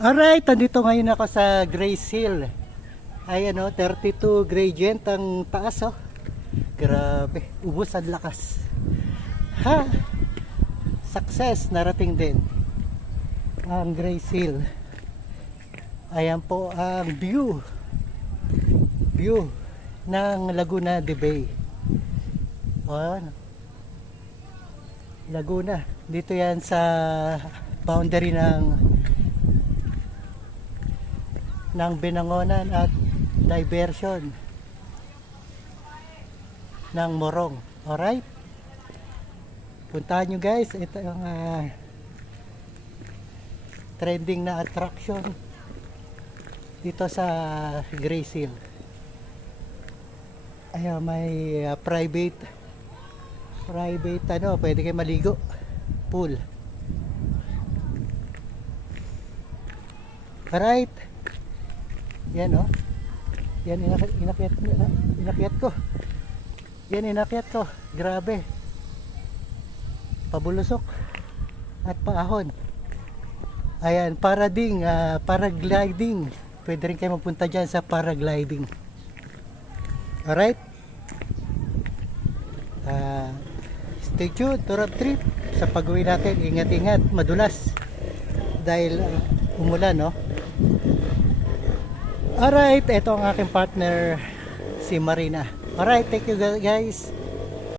Alright, andito ngayon ako sa Grace Hill. Ay 32 gradient ang taas oh. Grabe, ubos ang lakas. Ha! Success, narating din ang Grace Hill. Ayan po ang view ng Laguna de Bay. Oh, Laguna. Dito yan sa boundary ng Binangonan at Diversion ng Morong. Alright, puntahan nyo guys. Ito yung trending na attraction dito sa Grace Hill. Ayan, may private pwede kayo maligo, pool. Alright, yan oh. Yan inakyat ko. Yan inakyat ko. Grabe. Pabulusok at paahon. Ayan, paragliding. Pwede rin kayo mapunta dyan sa paragliding. Alright. Stay tuned to road trip. Sa pag-uwi natin, ingat-ingat, madulas dahil umulan, no? Alright, ito ang aking partner, si Marina. Alright, thank you guys.